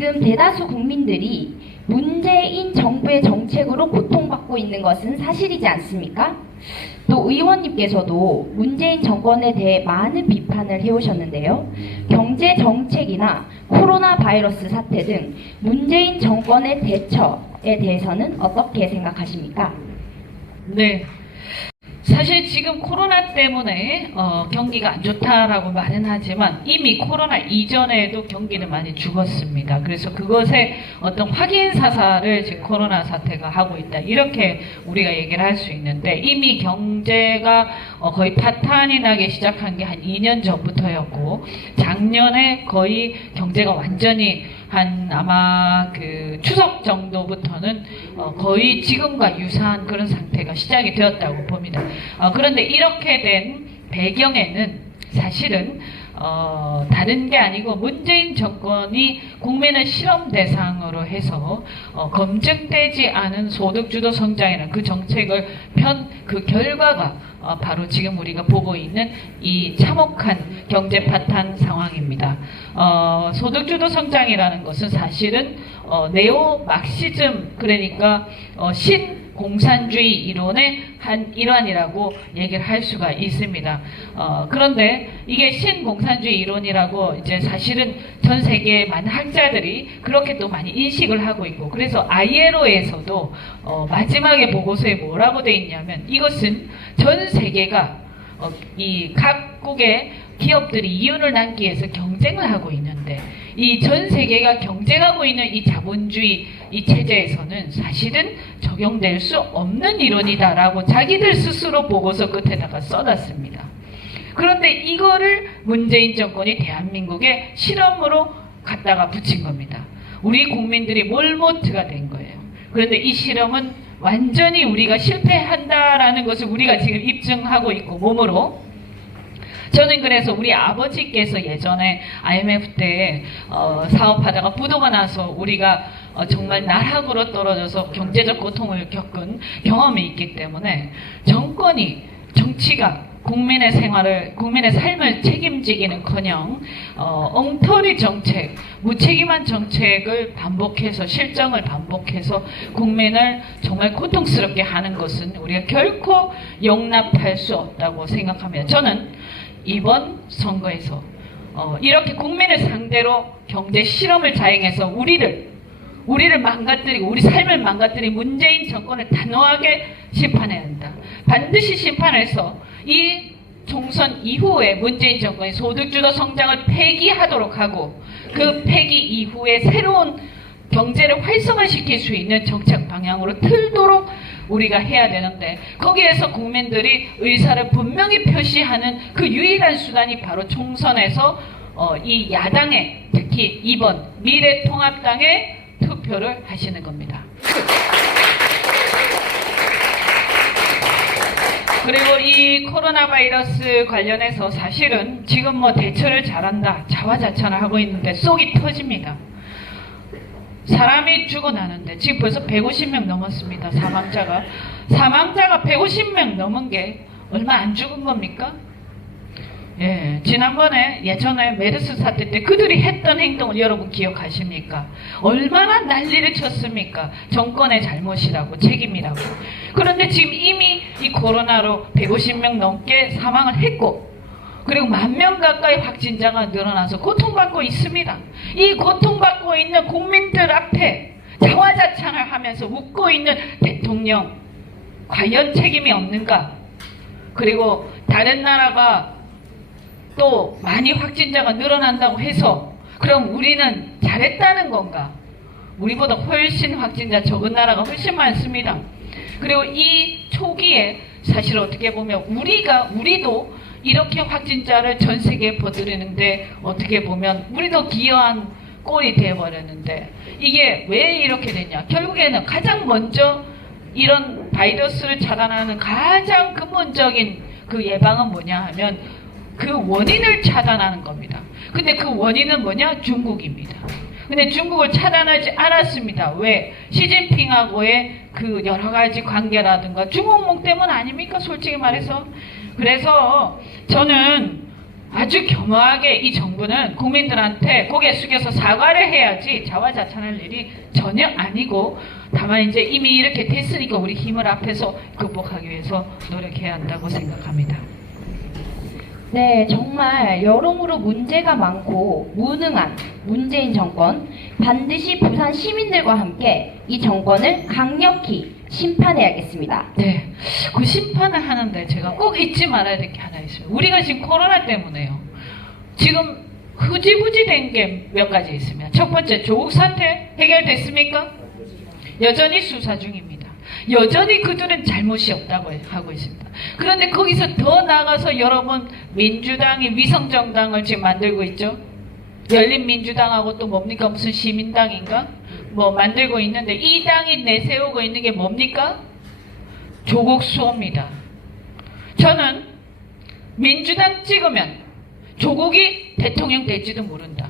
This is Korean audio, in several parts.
지금 대다수 국민들이 문재인 정부의 정책으로 고통받고 있는 것은 사실이지 않습니까? 또 의원님께서도 문재인 정권에 대해 많은 비판을 해오셨는데요. 경제 정책이나 코로나 바이러스 사태 등 문재인 정권의 대처에 대해서는 어떻게 생각하십니까? 네. 사실 지금 코로나 때문에 경기가 안 좋다라고 말은 하지만 이미 코로나 이전에도 경기는 많이 죽었습니다. 그래서 그것의 어떤 확인 사살을 지금 코로나 사태가 하고 있다. 이렇게 우리가 얘기를 할 수 있는데 이미 경제가 거의 파탄이 나기 시작한 게 한 2년 전부터였고 작년에 거의 경제가 완전히 아마 그 추석 정도부터는 거의 지금과 유사한 그런 상태가 시작이 되었다고 봅니다. 그런데 이렇게 된 배경에는 사실은 다른 게 아니고 문재인 정권이 국민을 실험 대상으로 해서 검증되지 않은 소득주도 성장이라는 그 정책을 그 결과가 바로 지금 우리가 보고 있는 이 참혹한 경제 파탄 상황입니다. 소득주도 성장이라는 것은 사실은 네오 막시즘, 그러니까 신공산주의 이론의 한 일환이라고 얘기를 할 수가 있습니다. 그런데 이게 신공산주의 이론이라고 이제 사실은 전 세계의 많은 학자들이 그렇게 또 많이 인식을 하고 있고, 그래서 ILO에서도 마지막에 보고서에 뭐라고 돼 있냐면 이것은 전 세계가 이 각국의 기업들이 이윤을 남기 위해서 경쟁을 하고 있는데 이 전 세계가 경쟁하고 있는 이 자본주의 이 체제에서는 사실은 적용될 수 없는 이론이다라고 자기들 스스로 보고서 끝에다가 써놨습니다. 그런데 이거를 문재인 정권이 대한민국의 실험으로 갖다가 붙인 겁니다. 우리 국민들이 몰모트가 된 거예요. 그런데 이 실험은 완전히 우리가 실패한다라는 것을 우리가 지금 입증하고 있고 몸으로. 저는 그래서 우리 아버지께서 예전에 IMF 때 사업하다가 부도가 나서 우리가 정말 나락으로 떨어져서 경제적 고통을 겪은 경험이 있기 때문에 정치가 국민의 생활을, 국민의 삶을 책임지기는커녕 엉터리 정책, 무책임한 정책을 반복해서 실정을 반복해서 국민을 정말 고통스럽게 하는 것은 우리가 결코 용납할 수 없다고 생각합니다. 저는 이번 선거에서 이렇게 국민을 상대로 경제 실험을 자행해서 우리를 망가뜨리고 우리 삶을 망가뜨린 문재인 정권을 단호하게 심판해야 한다. 반드시 심판해서 이 총선 이후에 문재인 정권이 소득주도 성장을 폐기하도록 하고 그 폐기 이후에 새로운 경제를 활성화시킬 수 있는 정책 방향으로 틀도록 우리가 해야 되는데 거기에서 국민들이 의사를 분명히 표시하는 그 유일한 수단이 바로 총선에서 이 야당에 특히 2번 미래통합당에 투표를 하시는 겁니다. 그리고 이 코로나 바이러스 관련해서 사실은 지금 뭐 대처를 잘한다 자화자찬을 하고 있는데 속이 터집니다. 사람이 죽어나는데 지금 벌써 150명 넘었습니다. 사망자가 150명 넘은 게 얼마 안 죽은 겁니까? 예, 지난번에 예전에 메르스 사태 때 그들이 했던 행동을 여러분 기억하십니까? 얼마나 난리를 쳤습니까? 정권의 잘못이라고, 책임이라고. 그런데 지금 이미 이 코로나로 150명 넘게 사망을 했고 그리고 10,000명 가까이 확진자가 늘어나서 고통받고 있습니다. 이 고통받고 있는 국민들 앞에 자화자찬을 하면서 웃고 있는 대통령 과연 책임이 없는가? 그리고 다른 나라가 또 많이 확진자가 늘어난다고 해서 그럼 우리는 잘했다는 건가? 우리보다 훨씬 확진자 적은 나라가 훨씬 많습니다. 그리고 이 초기에 사실 어떻게 보면 우리도 이렇게 확진자를 전 세계에 퍼뜨리는데 어떻게 보면 우리도 기여한 꼴이 되어버렸는데 이게 왜 이렇게 됐냐? 결국에는 가장 먼저 이런 바이러스를 차단하는 가장 근본적인 그 예방은 뭐냐 하면 그 원인을 차단하는 겁니다. 근데 그 원인은 뭐냐? 중국입니다. 근데 중국을 차단하지 않았습니다. 왜? 시진핑하고의 그 여러 가지 관계라든가 중국몽 때문 아닙니까? 솔직히 말해서. 그래서 저는 아주 겸허하게 이 정부는 국민들한테 고개 숙여서 사과를 해야지 자화자찬할 일이 전혀 아니고, 다만 이제 이미 이렇게 됐으니까 우리 힘을 합해서 극복하기 위해서 노력해야 한다고 생각합니다. 네, 정말 여러모로 문제가 많고 무능한 문재인 정권, 반드시 부산 시민들과 함께 이 정권을 강력히 심판해야겠습니다. 네, 그 심판을 하는데 제가 꼭 잊지 말아야 될 게 하나 있습니다. 우리가 지금 코로나 때문에요. 지금 흐지부지 된 게 몇 가지 있습니다. 첫 번째, 조국 사태 해결됐습니까? 여전히 수사 중입니다. 여전히 그들은 잘못이 없다고 하고 있습니다. 그런데 거기서 더 나가서 여러분, 민주당이 위성정당을 지금 만들고 있죠. 열린민주당하고 또 뭡니까? 무슨 시민당인가? 뭐 만들고 있는데, 이 당이 내세우고 있는 게 뭡니까? 조국 수호입니다. 저는 민주당 찍으면 조국이 대통령 될지도 모른다.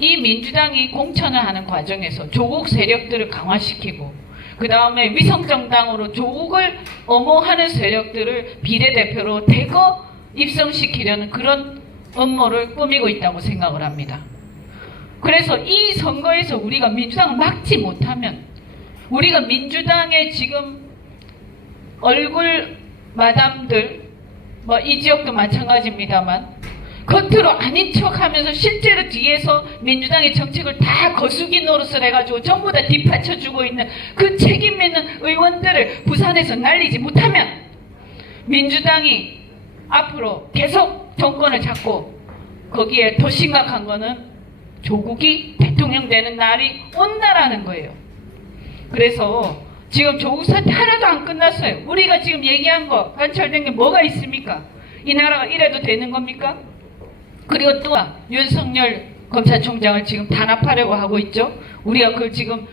이 민주당이 공천을 하는 과정에서 조국 세력들을 강화시키고, 그 다음에 위성정당으로 조국을 엄호하는 세력들을 비례대표로 대거 입성시키려는 그런 음모를 꾸미고 있다고 생각을 합니다. 그래서 이 선거에서 우리가 민주당을 막지 못하면, 우리가 민주당의 지금 얼굴 마담들, 뭐 이 지역도 마찬가지입니다만, 겉으로 아닌 척하면서 실제로 뒤에서 민주당의 정책을 다 거수기 노릇을 해가지고 전부 다 뒷받쳐주고 있는 그 책임 있는 의원들을 부산에서 날리지 못하면, 민주당이 앞으로 계속 정권을 잡고, 거기에 더 심각한 거는 조국이 대통령 되는 날이 온다라는 거예요. 그래서 지금 조국 사태 하나도 안 끝났어요. 우리가 지금 얘기한 거 관철된 게 뭐가 있습니까? 이 나라가 이래도 되는 겁니까? 그리고 또 윤석열 검찰총장을 지금 단합하려고 하고 있죠. 우리가 그걸 지금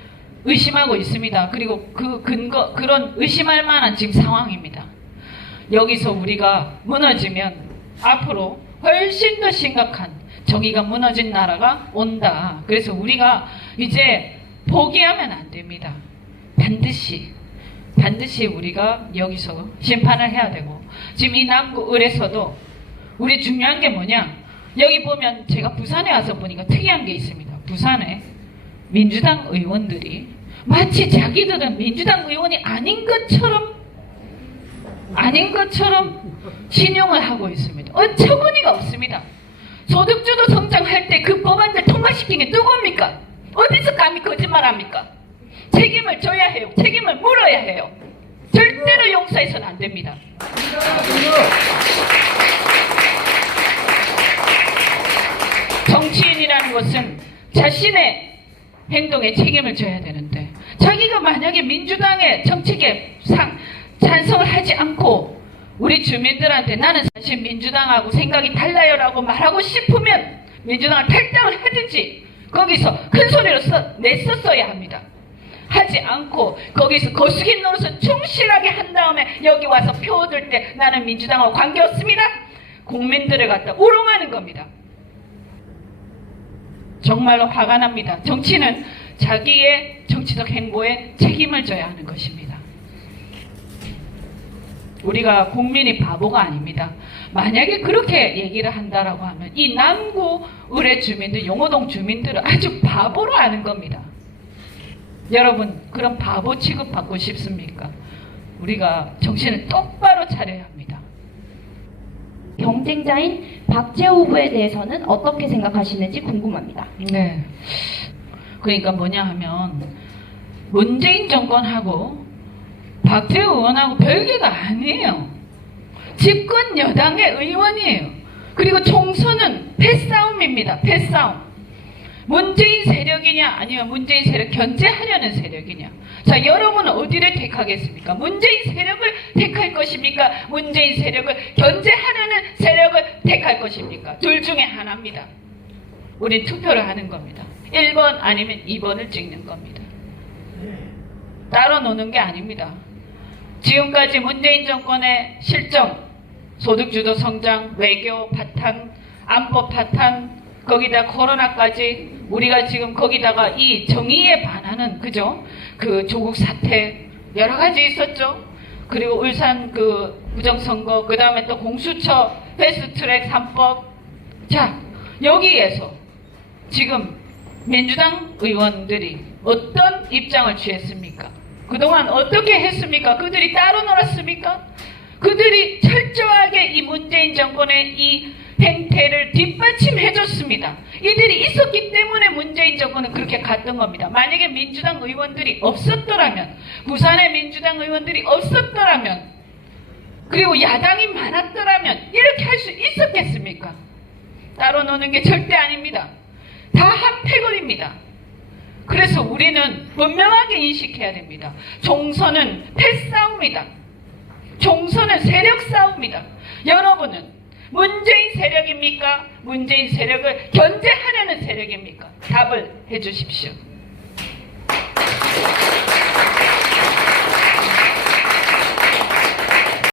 의심하고 있습니다. 그리고 그 근거, 그런 의심할 만한 지금 상황입니다. 여기서 우리가 무너지면 앞으로 훨씬 더 심각한 정의가 무너진 나라가 온다. 그래서 우리가 이제 포기하면 안 됩니다. 반드시 우리가 여기서 심판을 해야 되고, 지금 이 남구 을에서도 우리 중요한 게 뭐냐, 여기 보면 제가 부산에 와서 보니까 특이한 게 있습니다. 부산에 민주당 의원들이 마치 자기들은 민주당 의원이 아닌 것처럼 신용을 하고 있습니다. 어처구니가 없습니다. 소득주도 성장할 때 그 법안들 통과시킨 게 누굽니까? 어디서 감히 거짓말합니까? 책임을 져야 해요. 책임을 물어야 해요. 절대로 용서해서는 안 됩니다. 정치인이라는 것은 자신의 행동에 책임을 져야 되는데, 자기가 만약에 민주당의 정책에 찬성을 하지 않고 우리 주민들한테 나는 사실 민주당하고 생각이 달라요 라고 말하고 싶으면 민주당을 탈당을 하든지 거기서 큰 소리로 냈었어야 합니다. 하지 않고 거기서 거수기 노릇을 충실하게 한 다음에 여기 와서 표 얻을 때 나는 민주당하고 관계없습니다. 국민들을 갖다 우롱하는 겁니다. 정말로 화가 납니다. 정치는 자기의 정치적 행보에 책임을 져야 하는 것입니다. 우리가 국민이 바보가 아닙니다. 만약에 그렇게 얘기를 한다라고 하면 이 남구 을의 주민들, 용호동 주민들은 아주 바보로 아는 겁니다. 여러분, 그런 바보 취급받고 싶습니까? 우리가 정신을 똑바로 차려야 합니다. 경쟁자인 박재호 후보에 대해서는 어떻게 생각하시는지 궁금합니다. 네. 그러니까 뭐냐 하면 문재인 정권하고 박재호 의원하고 별개가 아니에요. 집권 여당의 의원이에요. 그리고 총선은 패싸움입니다. 패싸움. 문재인 세력이냐 아니면 문재인 세력 견제하려는 세력이냐. 자, 여러분은 어디를 택하겠습니까? 문재인 세력을 택할 것입니까? 문재인 세력을 견제하려는 세력을 택할 것입니까? 둘 중에 하나입니다. 우린 투표를 하는 겁니다. 1번 아니면 2번을 찍는 겁니다. 따로 노는 게 아닙니다. 지금까지 문재인 정권의 실정, 소득주도 성장, 외교 파탄, 안보 파탄, 거기다 코로나까지, 우리가 지금 거기다가 이 정의에 반하는, 그죠? 그 조국 사태 여러 가지 있었죠. 그리고 울산 그 부정선거, 그 다음에 또 공수처 패스트트랙 3법. 자, 여기에서 지금 민주당 의원들이 어떤 입장을 취했습니까? 그동안 어떻게 했습니까? 그들이 따로 놀았습니까? 그들이 철저하게 이 문재인 정권의 이 행태를 뒷받침해줬습니다. 이들이 있었기 때문에 문재인 정권은 그렇게 갔던 겁니다. 만약에 민주당 의원들이 없었더라면, 부산의 민주당 의원들이 없었더라면, 그리고 야당이 많았더라면 이렇게 할 수 있었겠습니까? 따로 노는 게 절대 아닙니다. 다 한패거리입니다. 그래서 우리는 분명하게 인식해야 됩니다. 총선은 패싸움입니다. 총선은 세력 싸움입니다. 여러분은 문재인 세력입니까? 문재인 세력을 견제하려는 세력입니까? 답을 해주십시오.